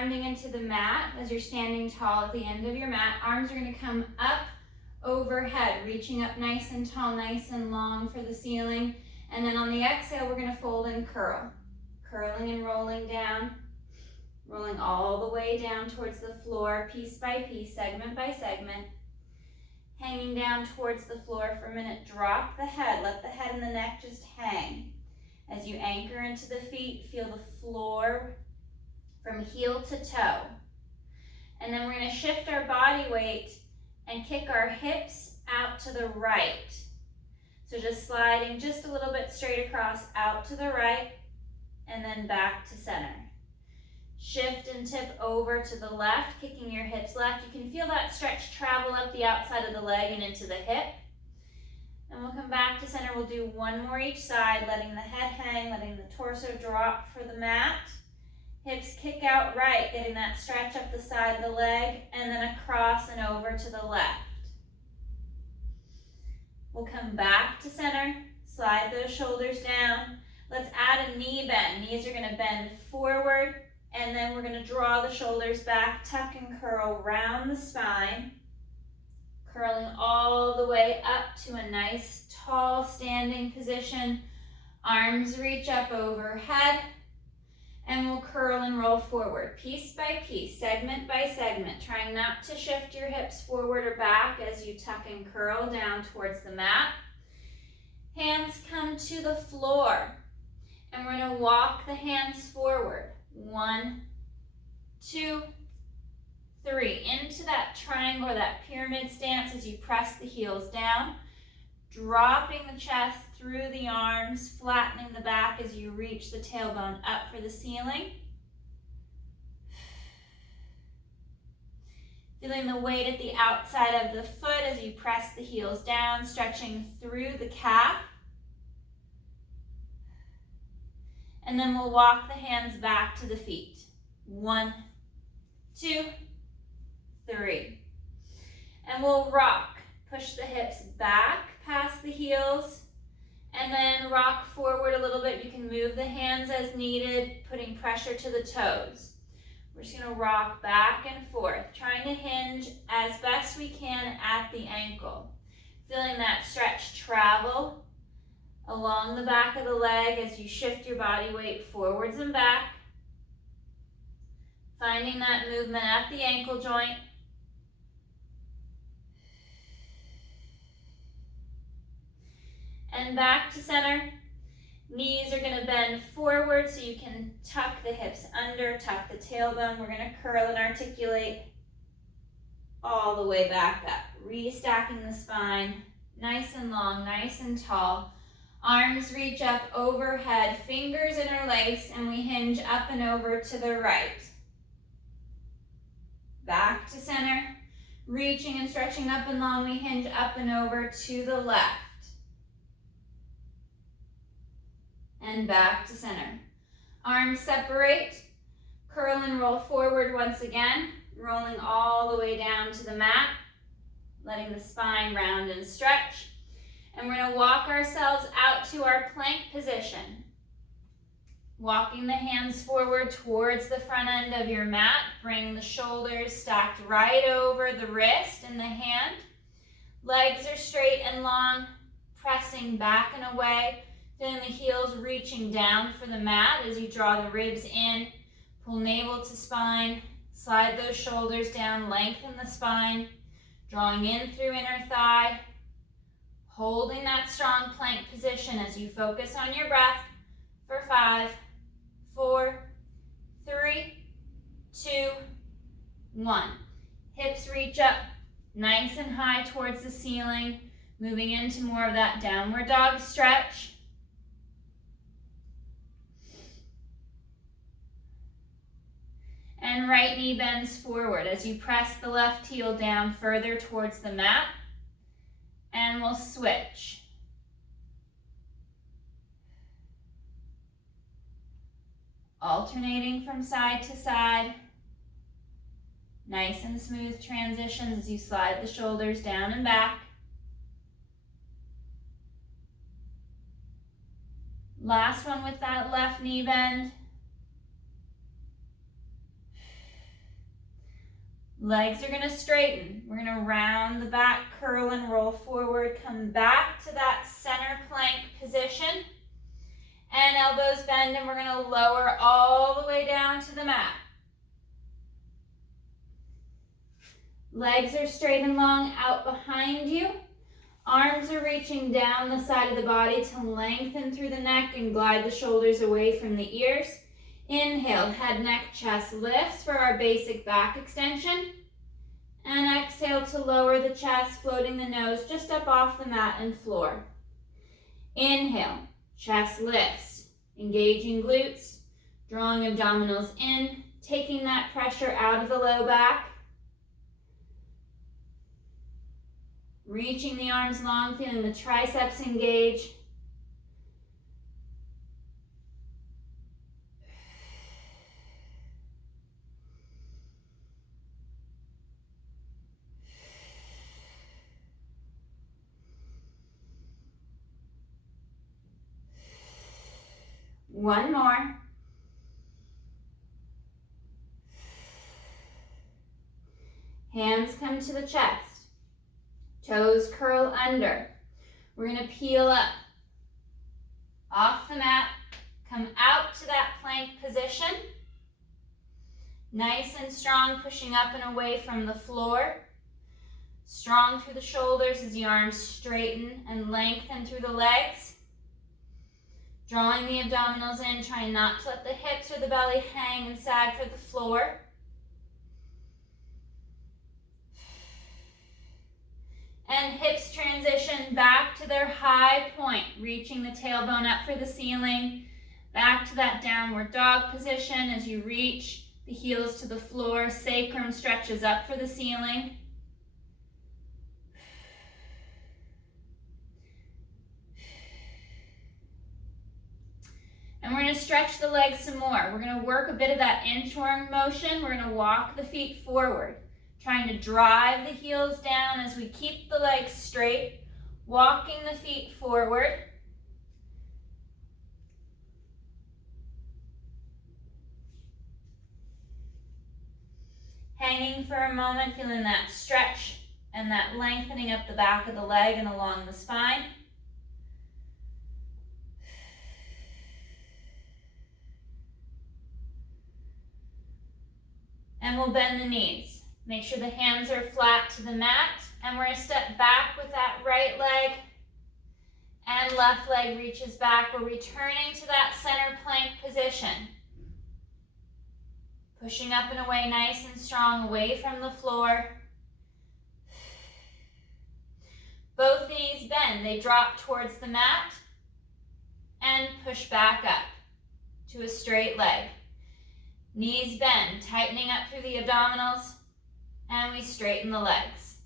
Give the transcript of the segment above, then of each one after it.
rounding into the mat as you're standing tall at the end of your mat. Arms are going to come up overhead, reaching up nice and tall, nice and long for the ceiling. And then on the exhale, we're going to fold and curl. Curling and rolling down, rolling all the way down towards the floor, piece by piece, segment by segment. Hanging down towards the floor for a minute. Drop the head. Let the head and the neck just hang. As you anchor into the feet, feel the floor from heel to toe. And then we're going to shift our body weight and kick our hips out to the right. So just sliding just a little bit straight across, out to the right, and then back to center. Shift and tip over to the left, kicking your hips left. You can feel that stretch travel up the outside of the leg and into the hip. And we'll come back to center. We'll do one more each side, letting the head hang, letting the torso drop for the mat. Hips kick out right, getting that stretch up the side of the leg, and then across and over to the left. We'll come back to center, slide those shoulders down. Let's add a knee bend. Knees are going to bend forward, and then we're going to draw the shoulders back, tuck and curl round the spine, curling all the way up to a nice tall standing position. Arms reach up overhead, and we'll curl and roll forward, piece by piece, segment by segment, trying not to shift your hips forward or back as you tuck and curl down towards the mat. Hands come to the floor, and we're going to walk the hands forward. 1, 2, 3. Into that triangle or that pyramid stance as you press the heels down, dropping the chest through the arms, flattening the back as you reach the tailbone up for the ceiling. Feeling the weight at the outside of the foot as you press the heels down, stretching through the calf. And then we'll walk the hands back to the feet. 1, 2, 3. And we'll rock. Push the hips back past the heels, and then rock forward a little bit. You can move the hands as needed, putting pressure to the toes. We're just going to rock back and forth, trying to hinge as best we can at the ankle. Feeling that stretch travel along the back of the leg as you shift your body weight forwards and back. Finding that movement at the ankle joint. And back to center. Knees are going to bend forward so you can tuck the hips under, tuck the tailbone. We're going to curl and articulate all the way back up. Restacking the spine, nice and long, nice and tall. Arms reach up overhead, fingers interlace, and we hinge up and over to the right. Back to center. Reaching and stretching up and long, we hinge up and over to the left. And back to center. Arms separate, curl and roll forward once again, rolling all the way down to the mat, letting the spine round and stretch. And we're going to walk ourselves out to our plank position. Walking the hands forward towards the front end of your mat, bring the shoulders stacked right over the wrist and the hand. Legs are straight and long, pressing back and away. Feeling the heels reaching down for the mat as you draw the ribs in. Pull navel to spine. Slide those shoulders down. Lengthen the spine. Drawing in through inner thigh. Holding that strong plank position as you focus on your breath for 5, 4, 3, 2, 1. Hips reach up nice and high towards the ceiling. Moving into more of that downward dog stretch. And right knee bends forward as you press the left heel down further towards the mat. And we'll switch. Alternating from side to side. Nice and smooth transitions as you slide the shoulders down and back. Last one with that left knee bend. Legs are going to straighten. We're going to round the back, curl and roll forward. Come back to that center plank position. And elbows bend, and we're going to lower all the way down to the mat. Legs are straight and long out behind you. Arms are reaching down the side of the body to lengthen through the neck and glide the shoulders away from the ears. Inhale, head, neck, chest lifts for our basic back extension. And exhale to lower the chest, floating the nose just up off the mat and floor. Inhale, chest lifts, engaging glutes, drawing abdominals in, taking that pressure out of the low back. Reaching the arms long, feeling the triceps engage. One more. Hands come to the chest. Toes curl under. We're going to peel up off the mat. Come out to that plank position. Nice and strong, pushing up and away from the floor. Strong through the shoulders as the arms straighten and lengthen through the legs. Drawing the abdominals in, trying not to let the hips or the belly hang and sag for the floor. And hips transition back to their high point, reaching the tailbone up for the ceiling. Back to that downward dog position as you reach the heels to the floor. Sacrum stretches up for the ceiling. And we're going to stretch the legs some more. We're going to work a bit of that inchworm motion. We're going to walk the feet forward, trying to drive the heels down as we keep the legs straight, walking the feet forward. Hanging for a moment, feeling that stretch and that lengthening up the back of the leg and along the spine. And we'll bend the knees. Make sure the hands are flat to the mat. And we're going to step back with that right leg. And left leg reaches back. We're returning to that center plank position. Pushing up and away nice and strong, away from the floor. Both knees bend. They drop towards the mat. And push back up to a straight leg. Knees bend, tightening up through the abdominals, and we straighten the legs.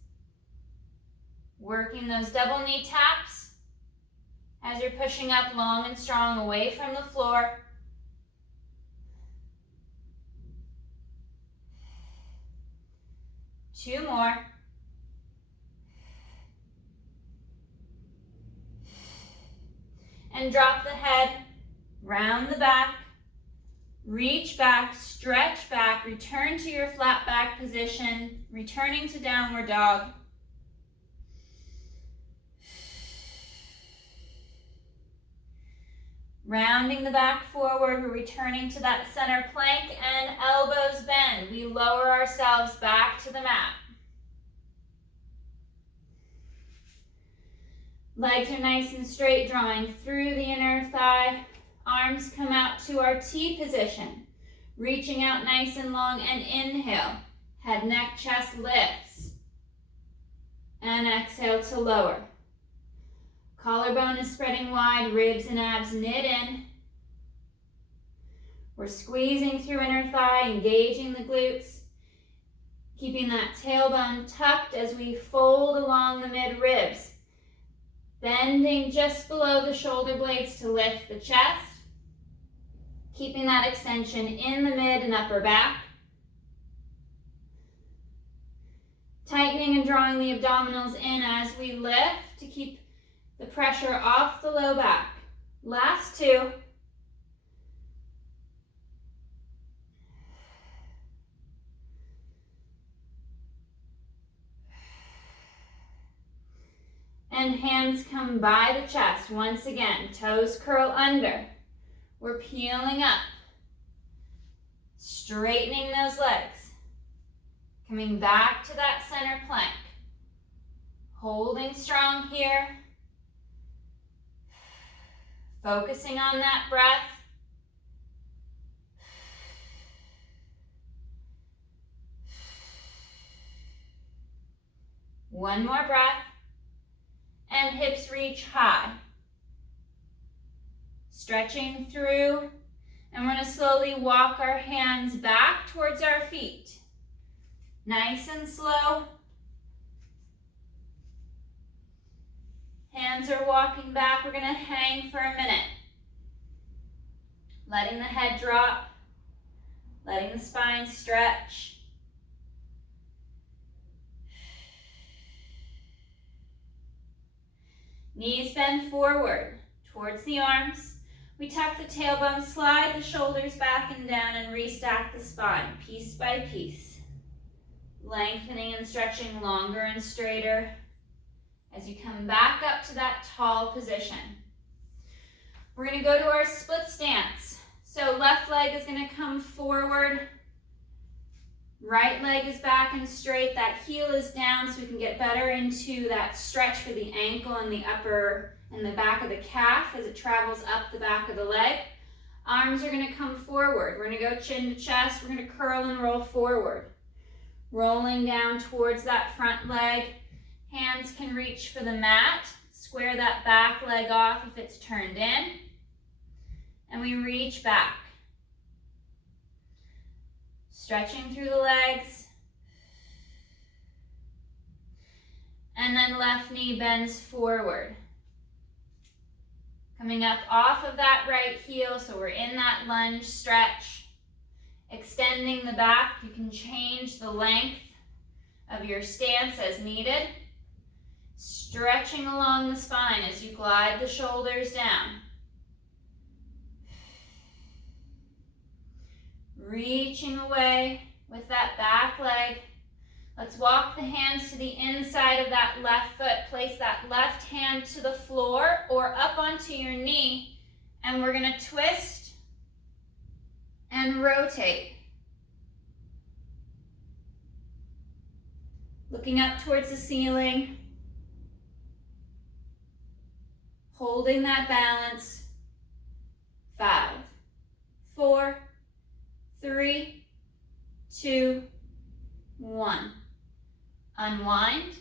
Working those double knee taps as you're pushing up long and strong away from the floor. Two more. And drop the head, round the back. Reach back, stretch back, return to your flat back position, returning to downward dog. Rounding the back forward, we're returning to that center plank and elbows bend. We lower ourselves back to the mat. Legs are nice and straight, drawing through the inner thigh. Arms come out to our T position, reaching out nice and long, and inhale. Head, neck, chest lifts. And exhale to lower. Collarbone is spreading wide, ribs and abs knit in. We're squeezing through inner thigh, engaging the glutes. Keeping that tailbone tucked as we fold along the mid ribs. Bending just below the shoulder blades to lift the chest. Keeping that extension in the mid and upper back. Tightening and drawing the abdominals in as we lift to keep the pressure off the low back. Last two. and hands come by the chest. Once again, toes curl under. We're peeling up, straightening those legs, coming back to that center plank, holding strong here, focusing on that breath. One more breath, and hips reach high. Stretching through, and we're going to slowly walk our hands back towards our feet. Nice and slow. Hands are walking back. We're going to hang for a minute. Letting the head drop, letting the spine stretch. Knees bend forward towards the arms. We tuck the tailbone, slide the shoulders back and down, and restack the spine piece by piece. Lengthening and stretching longer and straighter as you come back up to that tall position. We're going to go to our split stance. So left leg is going to come forward. Right leg is back and straight. That heel is down so we can get better into that stretch for the ankle and the upper and the back of the calf as it travels up the back of the leg. Arms are going to come forward. We're going to go chin to chest. We're going to curl and roll forward. Rolling down towards that front leg. Hands can reach for the mat. Square that back leg off if it's turned in. And we reach back. Stretching through the legs. And then left knee bends forward. Coming up off of that right heel, so we're in that lunge stretch. Extending the back. You can change the length of your stance as needed. Stretching along the spine as you glide the shoulders down. Reaching away with that back leg. Let's walk the hands to the inside of that left foot. Place that left hand to the floor or up onto your knee. And we're going to twist and rotate. Looking up towards the ceiling. Holding that balance. 5, 4, 3, 2, 1. Unwind.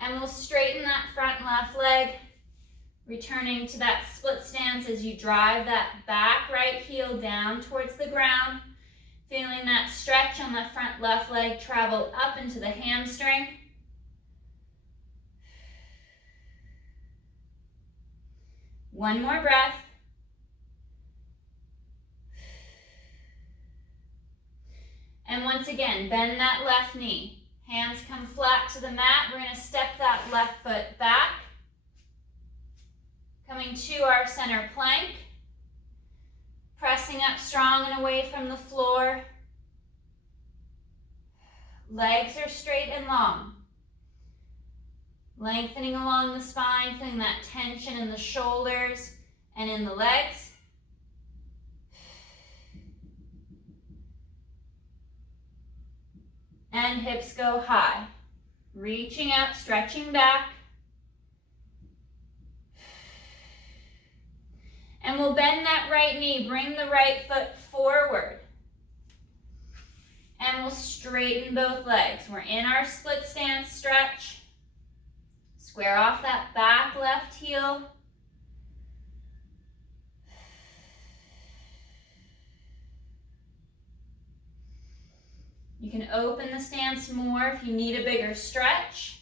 And we'll straighten that front left leg, returning to that split stance as you drive that back right heel down towards the ground, feeling that stretch on the front left leg travel up into the hamstring. One more breath. And once again, bend that left knee. Hands come flat to the mat. We're going to step that left foot back. Coming to our center plank. Pressing up strong and away from the floor. Legs are straight and long. Lengthening along the spine, feeling that tension in the shoulders and in the legs. And hips go high. Reaching out, stretching back. And we'll bend that right knee, bring the right foot forward. And we'll straighten both legs. We're in our split stance stretch. Square off that back left heel. You can open the stance more if you need a bigger stretch.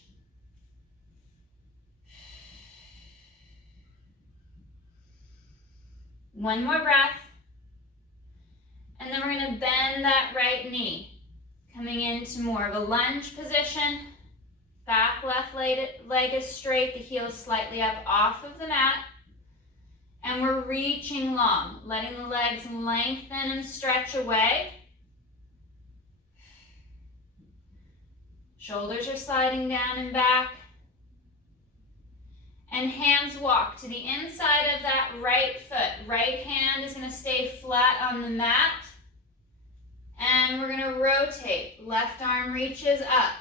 One more breath. And then we're going to bend that right knee. Coming into more of a lunge position. Back left leg is straight. The heel is slightly up off of the mat. And we're reaching long, letting the legs lengthen and stretch away. Shoulders are sliding down and back. And hands walk to the inside of that right foot. Right hand is going to stay flat on the mat. And we're going to rotate. Left arm reaches up.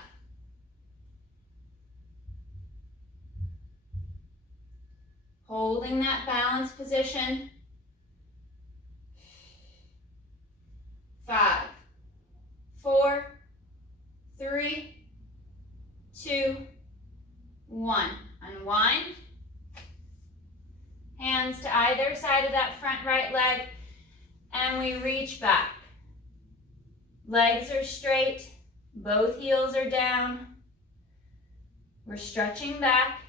Holding that balanced position. 5, 4, 3, 2, 1. Unwind. Hands to either side of that front right leg, and we reach back. Legs are straight, both heels are down. We're stretching back.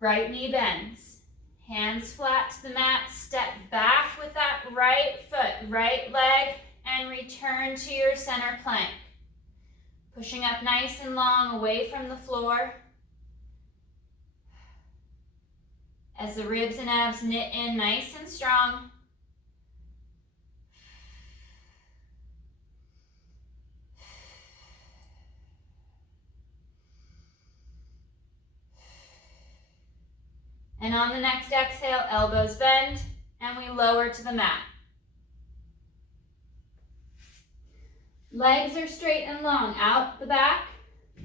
Right knee bends. Hands flat to the mat, step back with that right foot, right leg, and return to your center plank. Pushing up nice and long away from the floor. As the ribs and abs knit in nice and strong. And on the next exhale, elbows bend, and we lower to the mat. Legs are straight and long out the back.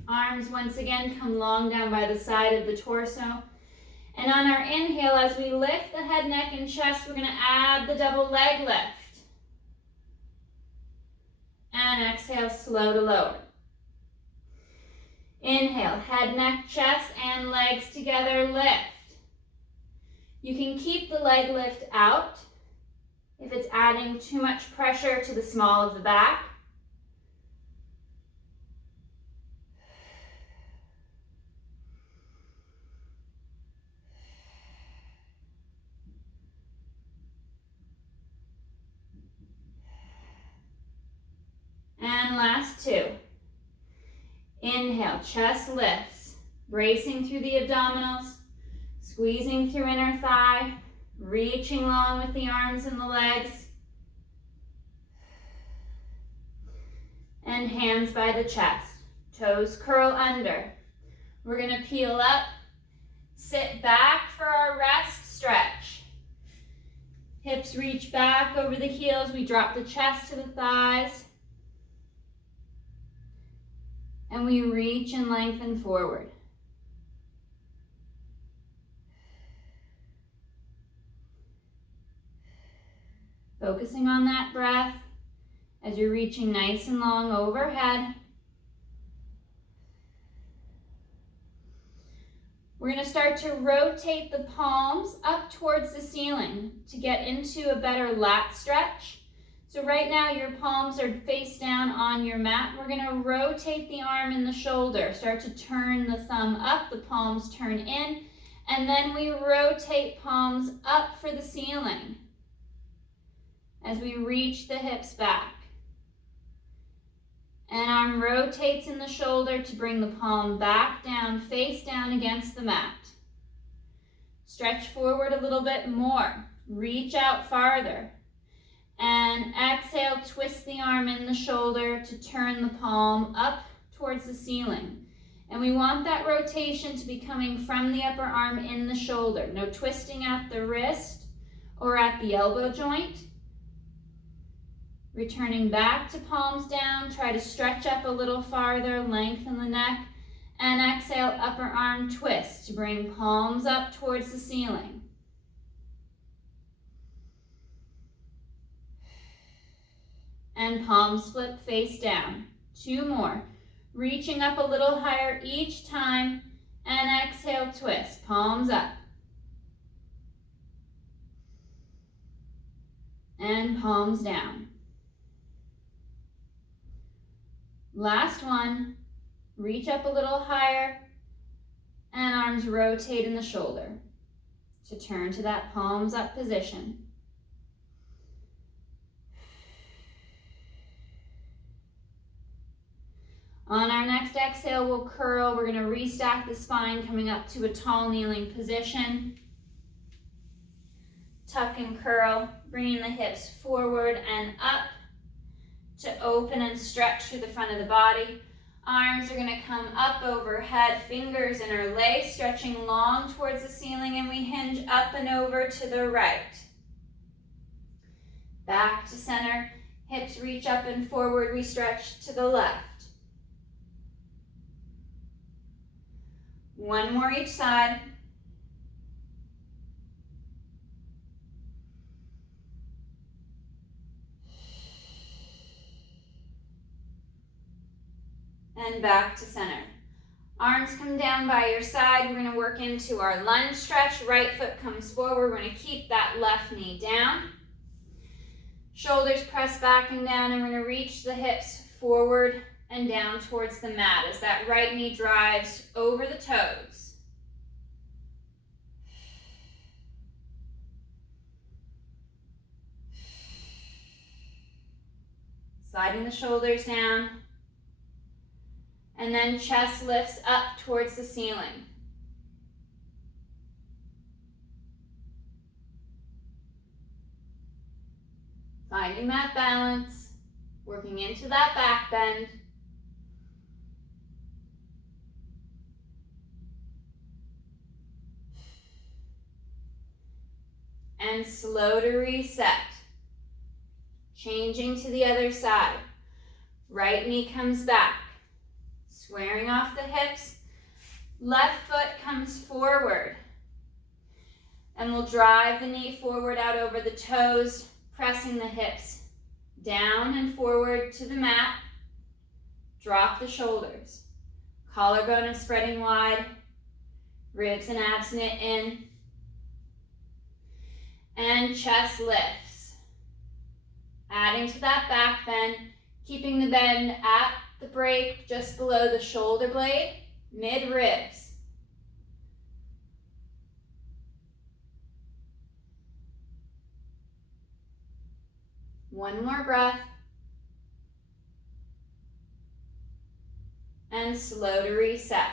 Arms once again come long down by the side of the torso. And on our inhale, as we lift the head, neck, and chest, we're going to add the double leg lift. And exhale, slow to lower. Inhale, head, neck, chest, and legs together, lift. You can keep the leg lift out if it's adding too much pressure to the small of the back. And last 2. Inhale, chest lifts, bracing through the abdominals. Squeezing through inner thigh, reaching long with the arms and the legs. And hands by the chest. Toes curl under. We're going to peel up, sit back for our rest stretch. Hips reach back over the heels. We drop the chest to the thighs. And we reach and lengthen forward. Focusing on that breath as you're reaching nice and long overhead. We're going to start to rotate the palms up towards the ceiling to get into a better lat stretch. So right now your palms are face down on your mat. We're going to rotate the arm and the shoulder. Start to turn the thumb up, the palms turn in, and then we rotate palms up for the ceiling as we reach the hips back. And arm rotates in the shoulder to bring the palm back down, face down against the mat. Stretch forward a little bit more. Reach out farther. And exhale, twist the arm in the shoulder to turn the palm up towards the ceiling. And we want that rotation to be coming from the upper arm in the shoulder. No twisting at the wrist or at the elbow joint. Returning back to palms down, try to stretch up a little farther, lengthen the neck, and exhale, upper arm twist to bring palms up towards the ceiling. And palms flip face down. 2 more. Reaching up a little higher each time, and exhale, twist, palms up. And palms down. Last one, reach up a little higher, and arms rotate in the shoulder to turn to that palms up position. On our next exhale, we'll curl. We're going to restack the spine, coming up to a tall kneeling position. tuck and curl, bringing the hips forward and up to open and stretch through the front of the body. Arms are going to come up overhead, fingers interlace, stretching long towards the ceiling, and we hinge up and over to the right. Back to center, hips reach up and forward, we stretch to the left. One more each side. And back to center. Arms come down by your side. We're going to work into our lunge stretch. Right foot comes forward. We're going to keep that left knee down. Shoulders press back and down, and we're going to reach the hips forward and down towards the mat as that right knee drives over the toes. Sliding the shoulders down. And then chest lifts up towards the ceiling. Finding that balance, working into that back bend. And slow to reset. Changing to the other side. Right knee comes back. Squaring off the hips, left foot comes forward. And we'll drive the knee forward out over the toes, pressing the hips down and forward to the mat. Drop the shoulders. Collarbone is spreading wide, ribs and abs knit in. And chest lifts. Adding to that back bend, keeping the bend at the break just below the shoulder blade, mid-ribs. One more breath. And slow to reset.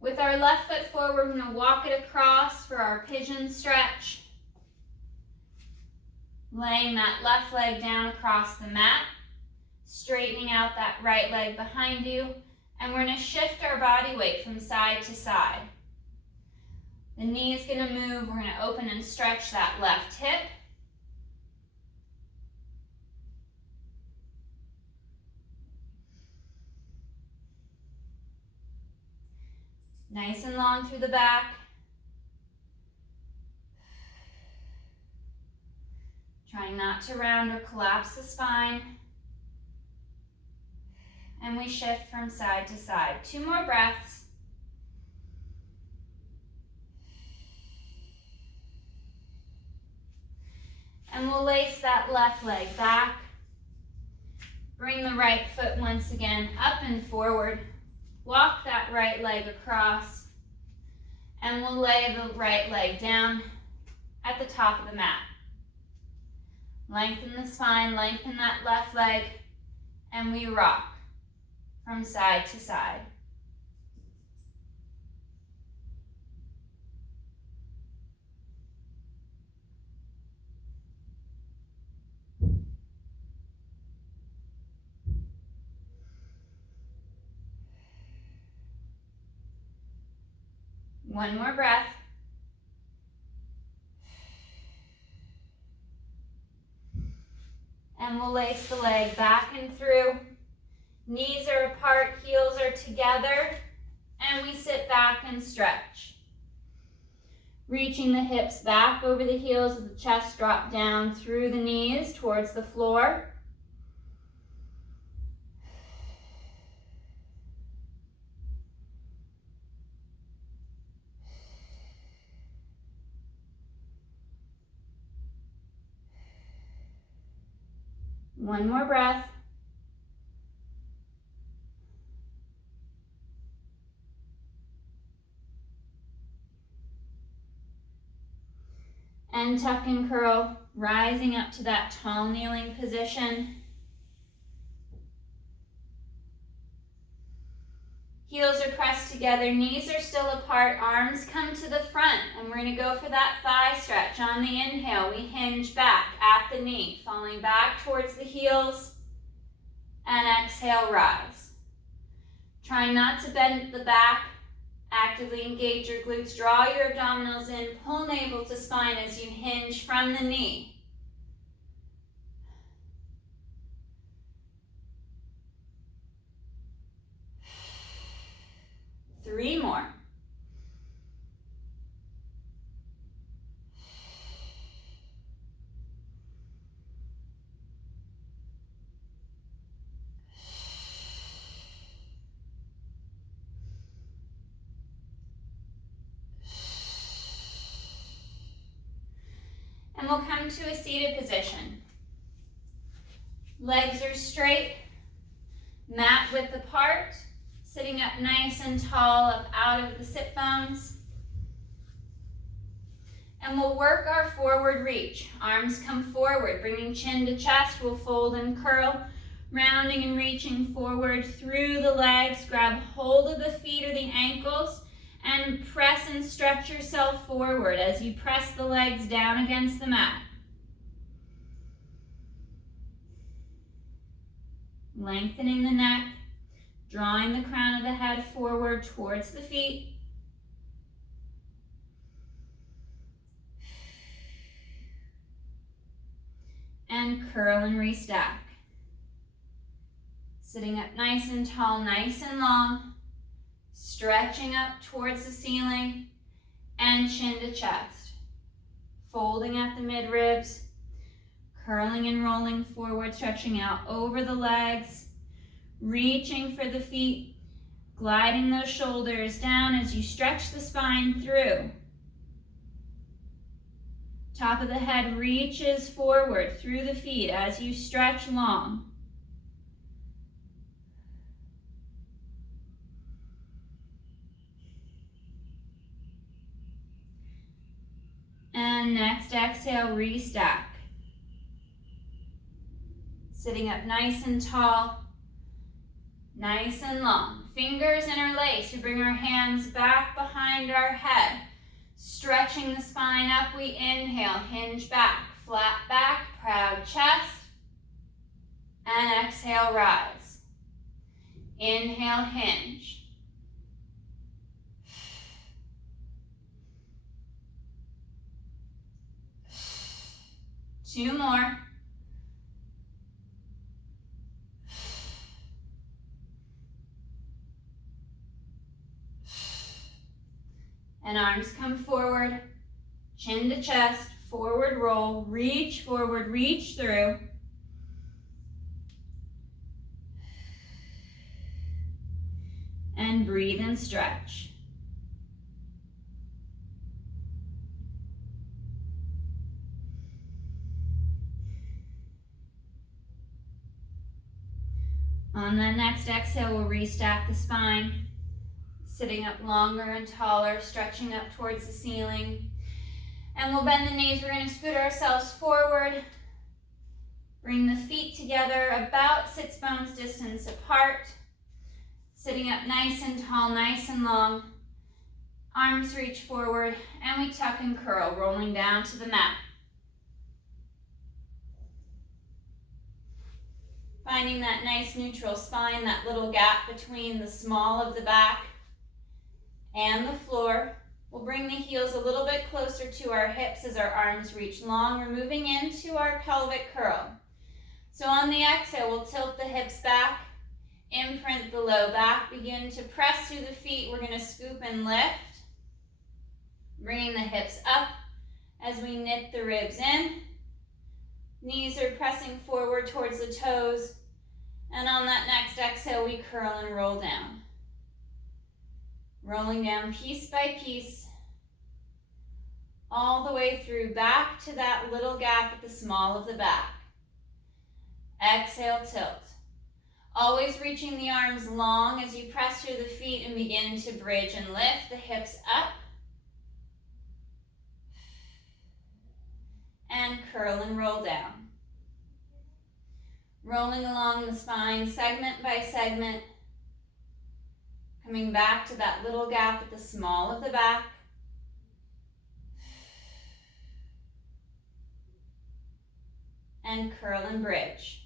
With our left foot forward, we're going to walk it across for our pigeon stretch. Laying that left leg down across the mat. Straightening out that right leg behind you, and we're going to shift our body weight from side to side. The knee is going to move. We're going to open and stretch that left hip. Nice and long through the back. Trying not to round or collapse the spine. And we shift from side to side. 2 more breaths. And we'll lace that left leg back. Bring the right foot once again up and forward. Walk that right leg across. And we'll lay the right leg down at the top of the mat. Lengthen the spine, lengthen that left leg, and we rock from side to side. One more breath. And we'll lace the leg back and through. Knees are apart, heels are together, and we sit back and stretch. Reaching the hips back over the heels as the chest drop down through the knees towards the floor. One more breath. And tuck and curl, rising up to that tall kneeling position. Heels are pressed together, knees are still apart, arms come to the front, and we're going to go for that thigh stretch. On the inhale, we hinge back at the knee, falling back towards the heels, and exhale, rise. Try not to bend the back, actively engage your glutes, draw your abdominals in, pull navel to spine as you hinge from the knee. 3 more. And we'll come to a seated position. Legs are straight, mat width apart, sitting up nice and tall, up out of the sit bones. And we'll work our forward reach. Arms come forward, bringing chin to chest. We'll fold and curl, rounding and reaching forward through the legs. Grab hold of the feet or the ankles and press and stretch yourself forward as you press the legs down against the mat. Lengthening the neck, drawing the crown of the head forward towards the feet. And curl and restack. Sitting up nice and tall, nice and long. Stretching up towards the ceiling and chin to chest. Folding at the midribs. Curling and rolling forward, stretching out over the legs. Reaching for the feet, gliding those shoulders down as you stretch the spine through. Top of the head reaches forward through the feet as you stretch long. And next exhale, restack. Sitting up nice and tall, nice and long. Fingers interlace. We bring our hands back behind our head. Stretching the spine up, we inhale, hinge back, flat back, proud chest. And exhale, rise. Inhale, hinge. Two more. And arms come forward, chin to chest, forward roll, reach forward, reach through. And breathe and stretch. On that next exhale, we'll restack the spine. Sitting up longer and taller, stretching up towards the ceiling. And we'll bend the knees. We're going to scoot ourselves forward. Bring the feet together about sits bones distance apart. Sitting up nice and tall, nice and long. Arms reach forward, and we tuck and curl, rolling down to the mat. Finding that nice neutral spine, that little gap between the small of the back and the floor. We'll bring the heels a little bit closer to our hips as our arms reach long. We're moving into our pelvic curl. So on the exhale, we'll tilt the hips back, imprint the low back, begin to press through the feet. We're going to scoop and lift, bringing the hips up as we knit the ribs in. Knees are pressing forward towards the toes. And on that next exhale, we curl and roll down. Rolling down piece by piece, all the way through back to that little gap at the small of the back. Exhale, tilt. Always reaching the arms long as you press through the feet and begin to bridge and lift the hips up. And curl and roll down. Rolling along the spine, segment by segment. Coming back to that little gap at the small of the back. And curl and bridge.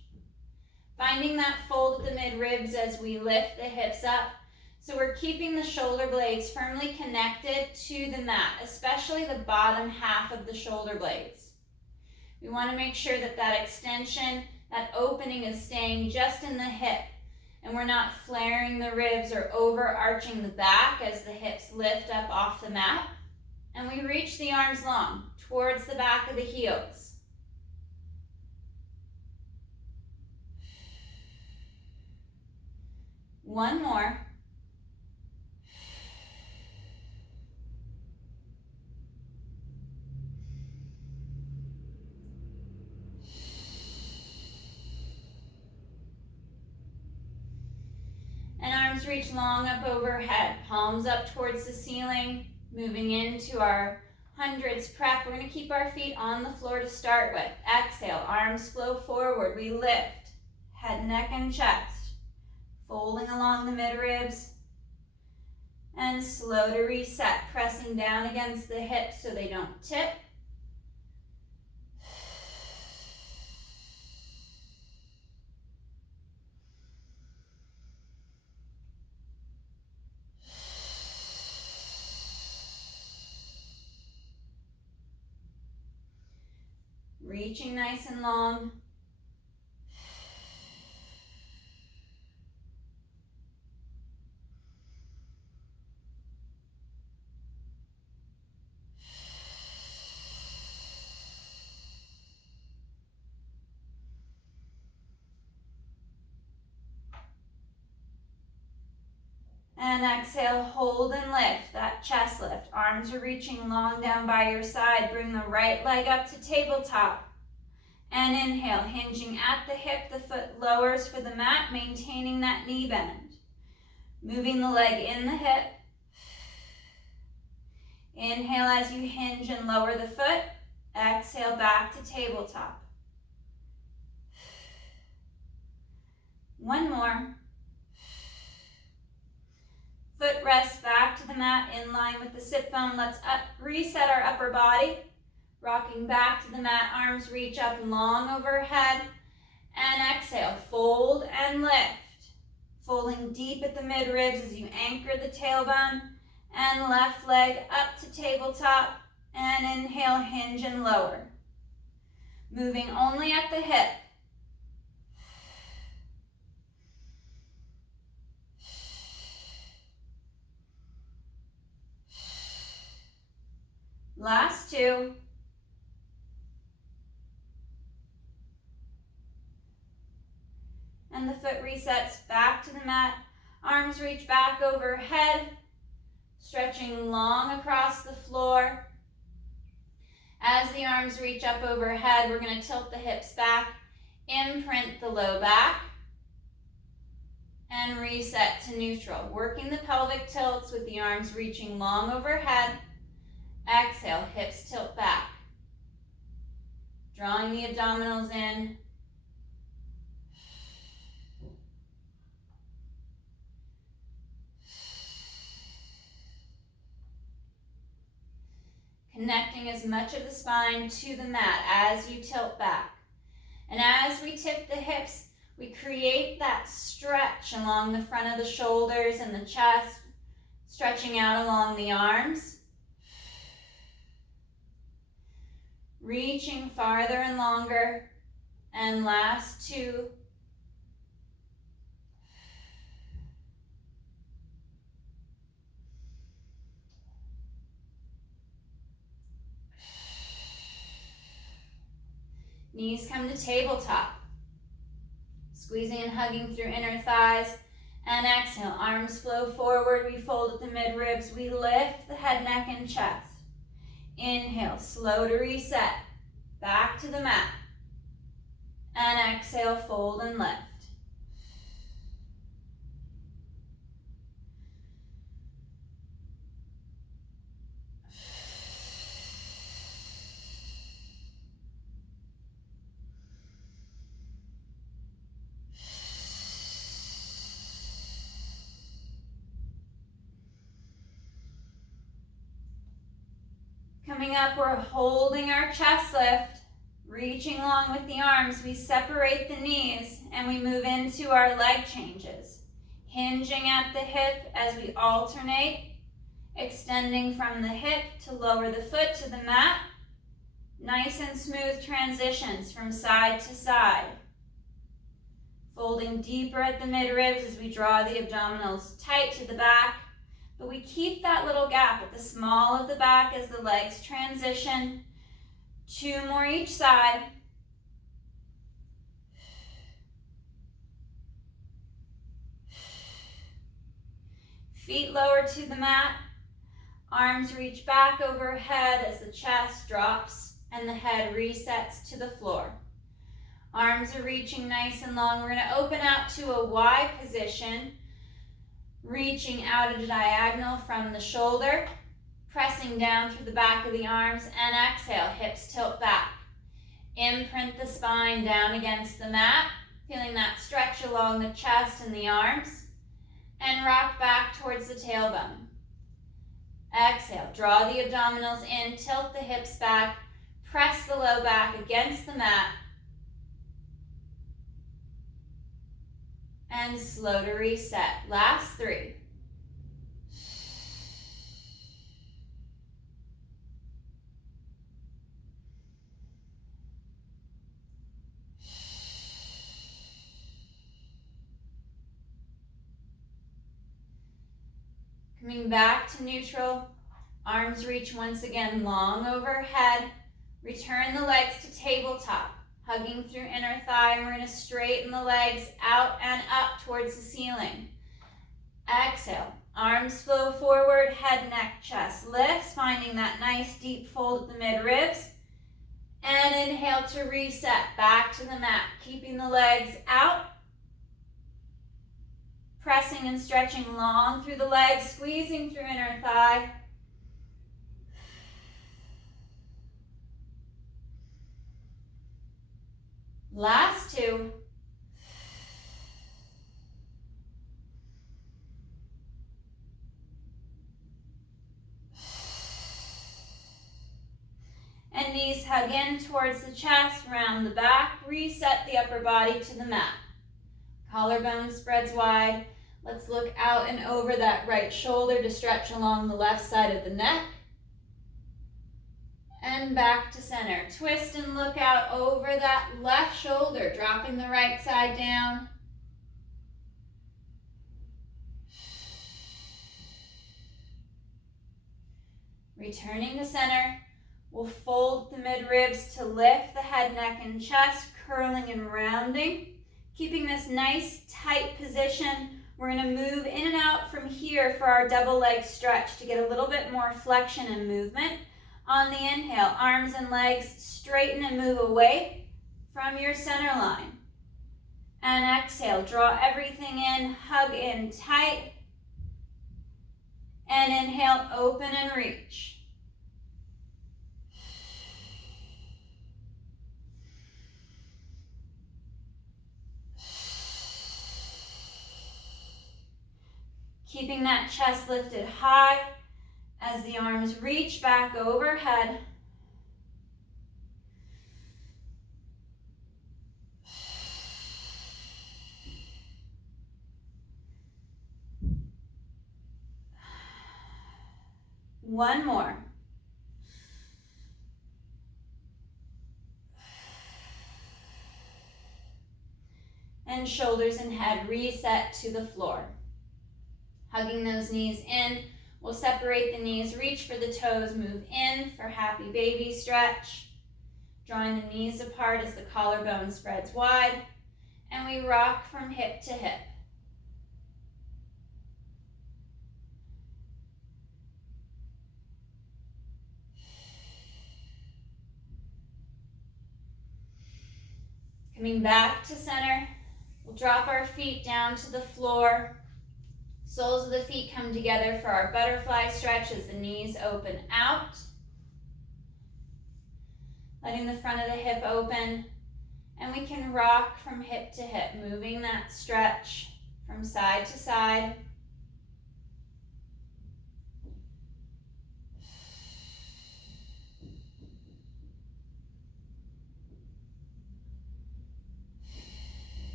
Finding that fold at the mid-ribs as we lift the hips up. So we're keeping the shoulder blades firmly connected to the mat, especially the bottom half of the shoulder blades. We want to make sure that that extension, that opening is staying just in the hip, and we're not flaring the ribs or overarching the back as the hips lift up off the mat. And we reach the arms long towards the back of the heels. One more. And arms reach long up overhead, palms up towards the ceiling, moving into our hundreds prep. We're going to keep our feet on the floor to start with. Exhale, arms flow forward. We lift, head, neck, and chest. Folding along the mid-ribs. And slow to reset, pressing down against the hips so they don't tip. Reaching nice and long. And exhale, hold and lift, that chest lift. Arms are reaching long down by your side. Bring the right leg up to tabletop. And inhale, hinging at the hip, the foot lowers for the mat, maintaining that knee bend. Moving the leg in the hip. Inhale as you hinge and lower the foot. Exhale back to tabletop. One more. Foot rests back to the mat in line with the sit bone. Let's reset our upper body. Rocking back to the mat, arms reach up long overhead. And exhale, fold and lift. Folding deep at the mid-ribs as you anchor the tailbone. And left leg up to tabletop. And inhale, hinge and lower. Moving only at the hip. Last two. And the foot resets back to the mat. Arms reach back overhead, stretching long across the floor. As the arms reach up overhead, we're going to tilt the hips back, imprint the low back, and reset to neutral. Working the pelvic tilts with the arms reaching long overhead. Exhale, hips tilt back. Drawing the abdominals in. Connecting as much of the spine to the mat as you tilt back. And as we tip the hips, we create that stretch along the front of the shoulders and the chest, stretching out along the arms. Reaching farther and longer. And last two. Knees come to tabletop. Squeezing and hugging through inner thighs. And exhale, arms flow forward. We fold at the mid-ribs. We lift the head, neck, and chest. Inhale, slow to reset. Back to the mat. And exhale, fold and lift. Coming up, we're holding our chest lift, reaching long with the arms. We separate the knees and we move into our leg changes. Hinging at the hip as we alternate, extending from the hip to lower the foot to the mat. Nice and smooth transitions from side to side. Folding deeper at the midribs as we draw the abdominals tight to the back, but we keep that little gap at the small of the back as the legs transition. 2 more each side. Feet lower to the mat. Arms reach back overhead as the chest drops and the head resets to the floor. Arms are reaching nice and long. We're going to open out to a Y position, reaching out at a diagonal from the shoulder, pressing down through the back of the arms, and exhale, hips tilt back. Imprint the spine down against the mat, feeling that stretch along the chest and the arms, and rock back towards the tailbone. Exhale, draw the abdominals in, tilt the hips back, press the low back against the mat, and slow to reset. Last 3. Coming back to neutral, arms reach once again long overhead. Return the legs to tabletop, hugging through inner thigh, and we're going to straighten the legs out and up towards the ceiling. Exhale, arms flow forward, head, neck, chest lifts, finding that nice deep fold at the midribs. And inhale to reset, back to the mat, keeping the legs out. Pressing and stretching long through the legs, squeezing through inner thigh. Last 2. And knees hug in towards the chest, round the back, reset the upper body to the mat. Collarbone spreads wide. Let's look out and over that right shoulder to stretch along the left side of the neck. And back to center. Twist and look out over that left shoulder, dropping the right side down. Returning to center, we'll fold the midribs to lift the head, neck, and chest, curling and rounding. Keeping this nice, tight position, we're going to move in and out from here for our double leg stretch to get a little bit more flexion and movement. On the inhale, arms and legs straighten and move away from your center line. And exhale, draw everything in, hug in tight. And inhale, open and reach. Keeping that chest lifted high as the arms reach back overhead. One more. And shoulders and head reset to the floor. Hugging those knees in, we'll separate the knees, reach for the toes, move in for happy baby stretch. Drawing the knees apart as the collarbone spreads wide, and we rock from hip to hip. Coming back to center, we'll drop our feet down to the floor. Soles of the feet come together for our butterfly stretch as the knees open out. Letting the front of the hip open. And we can rock from hip to hip, moving that stretch from side to side.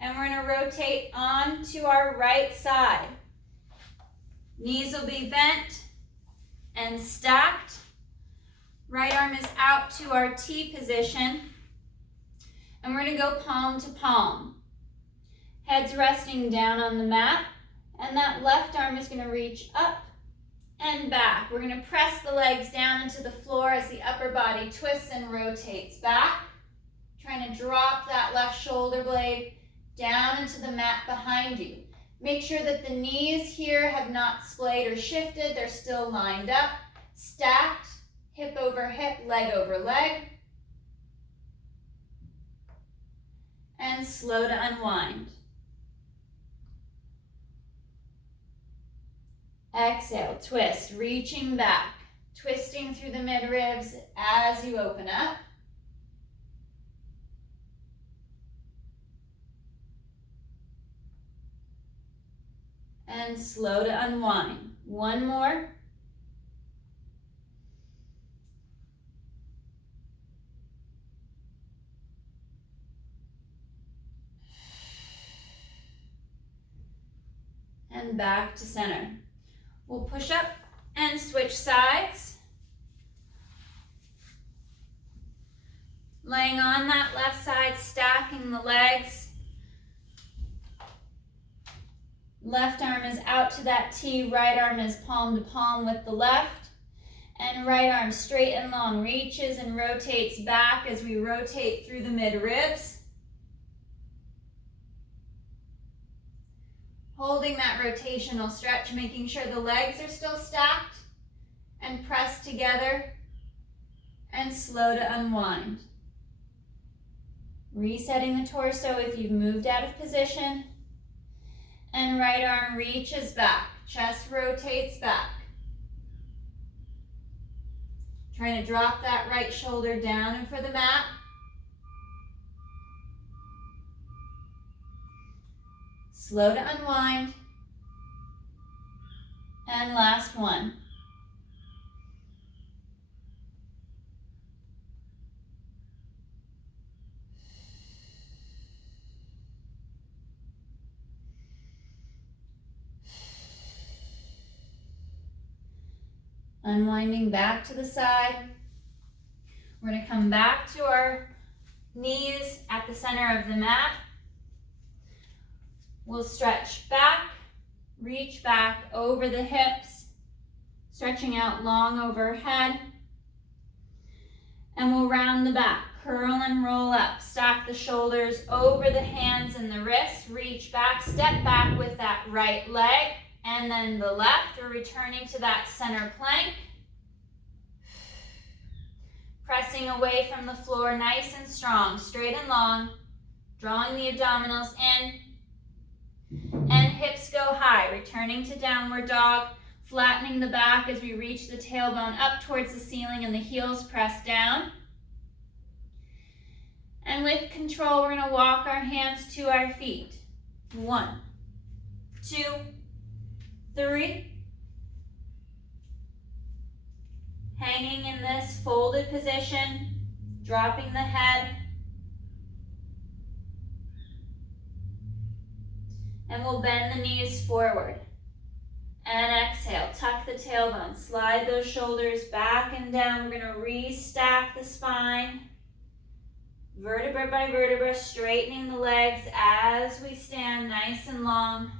And we're going to rotate on to our right side. Knees will be bent and stacked. Right arm is out to our T position. And we're going to go palm to palm. Head's resting down on the mat. And that left arm is going to reach up and back. We're going to press the legs down into the floor as the upper body twists and rotates back. Trying to drop that left shoulder blade down into the mat behind you. Make sure that the knees here have not splayed or shifted. They're still lined up, stacked, hip over hip, leg over leg. And slow to unwind. Exhale, twist, reaching back, twisting through the mid-ribs as you open up. And slow to unwind. One more. And back to center. We'll push up and switch sides. Laying on that left side, stacking the legs. Left arm is out to that T, right arm is palm to palm with the left. And right arm straight and long, reaches and rotates back as we rotate through the mid-ribs. Holding that rotational stretch, making sure the legs are still stacked and pressed together, and slow to unwind. Resetting the torso if you've moved out of position. And right arm reaches back, chest rotates back. Trying to drop that right shoulder down and for the mat. Slow to unwind. And last one. Unwinding back to the side. We're going to come back to our knees at the center of the mat. We'll stretch back, reach back over the hips, stretching out long overhead. And we'll round the back, curl and roll up, stack the shoulders over the hands and the wrists, reach back, step back with that right leg, and then the left. We're returning to that center plank. Pressing away from the floor, nice and strong, straight and long, drawing the abdominals in. And hips go high, returning to downward dog, flattening the back as we reach the tailbone up towards the ceiling and the heels press down. And with control, we're going to walk our hands to our feet. 1, 2, 3. Hanging in this folded position, dropping the head. And we'll bend the knees forward. And exhale, tuck the tailbone, slide those shoulders back and down. We're going to restack the spine. Vertebra by vertebra, straightening the legs as we stand nice and long,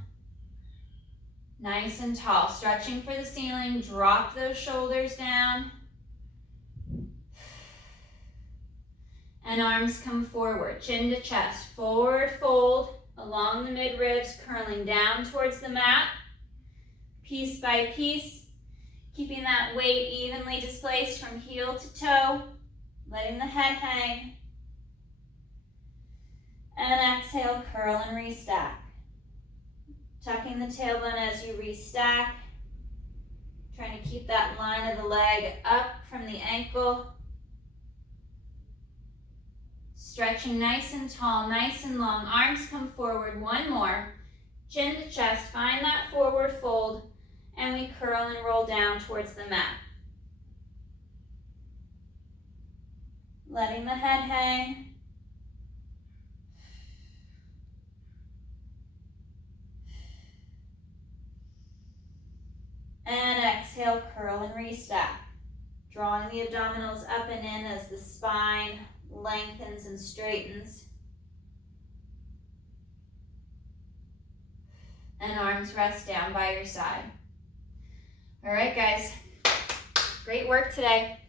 nice and tall. Stretching for the ceiling, drop those shoulders down. And arms come forward, chin to chest, forward fold. Along the mid-ribs, curling down towards the mat, piece by piece, keeping that weight evenly displaced from heel to toe, letting the head hang. And exhale, curl and restack. Tucking the tailbone as you restack, trying to keep that line of the leg up from the ankle. Stretching nice and tall, nice and long. Arms come forward. One more. Chin to chest. Find that forward fold. And we curl and roll down towards the mat. Letting the head hang. exhale, curl and restack. Drawing the abdominals up and in as the spine lengthens and straightens. And arms rest down by your side. All right, guys. Great work today.